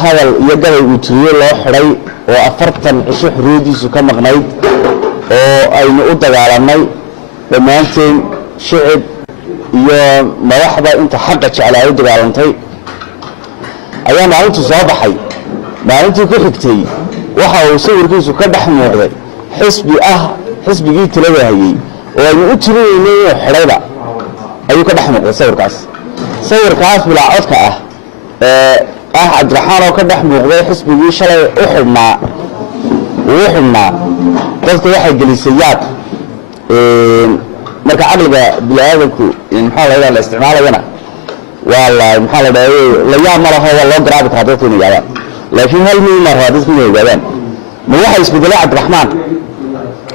hadal iyo gabay uu tiriyo loo xiray oo 40 cisho xiriirdiisu ka maqnayd oo aynu u dagaalanay dhammaanteen shicib iyo madaxda inta xaqa jeclaa u dagaalantay ayaa maalintu soo baxay maalintii ku xigtay waxa uu sawirkiisu ka dhex muuqday xisbigii talada hayay oo aynu u tiriyeynay inuu xirayba ayuu ka dhex muuqday sawirkaas bilaa codka cabdiraxmaan oo ka dhex muuqday xisbigii shalay u xidhnaa dadka waxay gelisay yaab marka caqliga bini'aadamku maxaa la la isticmaalayana waa la maxaa la dhahay la yaab ma laho waa loo garaabi karaa dadku inay yaabaan laakiin hal mid ma raba dadku inay ogaadaan ma waxa isbedelay cabdiraxmaan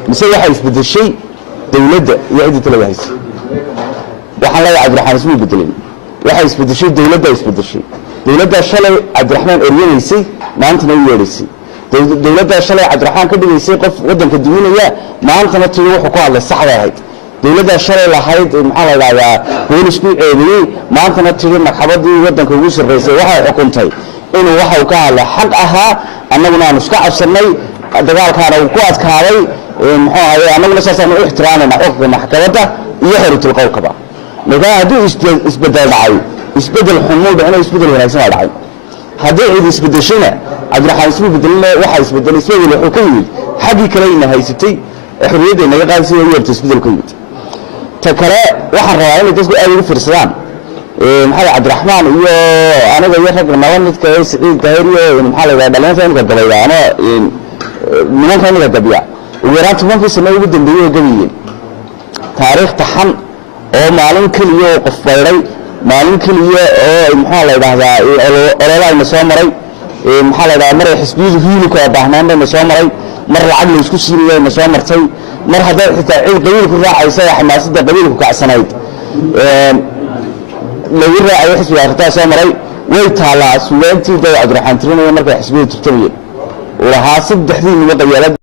mise waxa isbedeshay dawladda iyo cidda talada haysay waxaan leeyahay cabdiraxmaan isma bedelin waxa isbedeshay dawladda shalay cabdiraxmaan oriyanaysay maantana u yeedhaysay dawladda shalay cabdiraxmaan ka dhigaysay qof wadanka duminaya maantana tii wuxuu ku hadlay saxda ahayd dawladda shalay lahayd maxaa la yiraahdaa boolisku ceebiyay maantana tii maxkamadii wadanka ugu sarreysay waxay xukuntay inuu waxa uu ka hadlay xaq ahaa annaguna aan iska cabsanay dagaalkaana uu ku adkaaday muxuu ahayd annaguna saasaan u ixtiraamayna xukunka maxkamadda iyo xiriirtul qowlkaba marka hadduu isbedel dhacay isbedel xumuud inuu isbedel wanaagsan dhacay haddii cid isbedeshayna cabdiraxmaan isma bedelina waxa isbedel wuxuu ka yimid xaggii kale ina haysatay xorriyadda inaga qaadisay oo yartay isbedel ka yimid ta kale waxaan rabaa inay dadku aad ugu fiirsadaan maxaa cabdiraxmaan iyo aniga iyo rag nabadka ee Siciid Daahir iyo maxaa la yiraahdaa dhalinyarada inta gabayda ama nimanka inta gabiya ugu yaraan 10 sano ugu dambeeyay gabayeen taariikh taxan oo maalin kaliya oo qof bayray maalin kaliya oo maxaa la yiraahdaa ololaayna soo maray maxaa la yiraahdaa mar xisbiyadu hiilka baahnaan soo maray mar lacag la isku siiyay soo martay mar haday xitaa cid qabiilku raacaysa xamaasadda qabiilku kacsanayd lagu raacay xisbiga arrintaas soo maray way taalaa suugaantii Cabdiraxmaan Tirinayo markay xisbiyadu turtamiyeen lahaa saddexdii niman qabyaalad